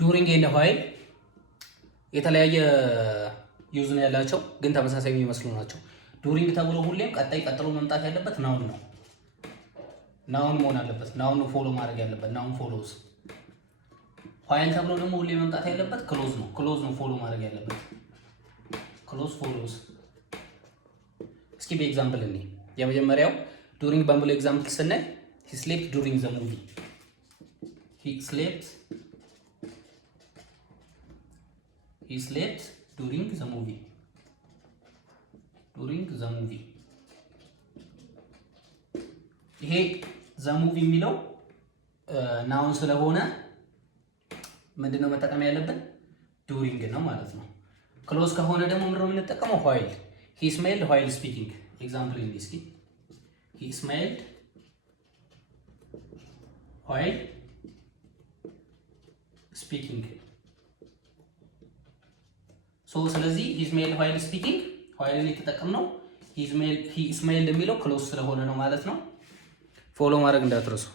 ዱሪንግ ኤንድ ዋይል የተለያየ ዩዝ ነው ያላቸው፣ ግን ተመሳሳይ የሚመስሉ ናቸው። ዱሪንግ ተብሎ ሁሌም ቀጥሎ መምጣት ያለበት ናውን ነው። ናውን መሆን አለበት። ናውን ፎሎ ማድረግ ያለበት ናውን ፎሎውስ። ዋይል ተብሎ ደግሞ ሁሌ መምጣት ያለበት ክሎዝ ነው። ክሎዝ ነው ፎሎ ማድረግ ያለበት። ክሎዝ ፎሎውስ። እስኪ በኤግዛምፕል እኔ የመጀመሪያው ዱሪንግ በሚለው ኤግዛምፕል ስናይ he slept during the movie. He slept during the movie. During the movie. ይሄ the movie የሚለው ናውን ስለሆነ ምንድነው መጠቀም ያለብን? ዱሪንግ ነው ማለት ነው። ክሎዝ ከሆነ ደግሞ ምንድነው የምንጠቀመው? while. He smiled while speaking. Example in this case. He smiled while speaking. So ስለዚህ he smiled while speaking while ላይ ተጠቀምነው he smiled የሚለው ክሎዝ ስለሆነ ነው ማለት ነው። ፎሎ ማድረግ እንዳትረሱ።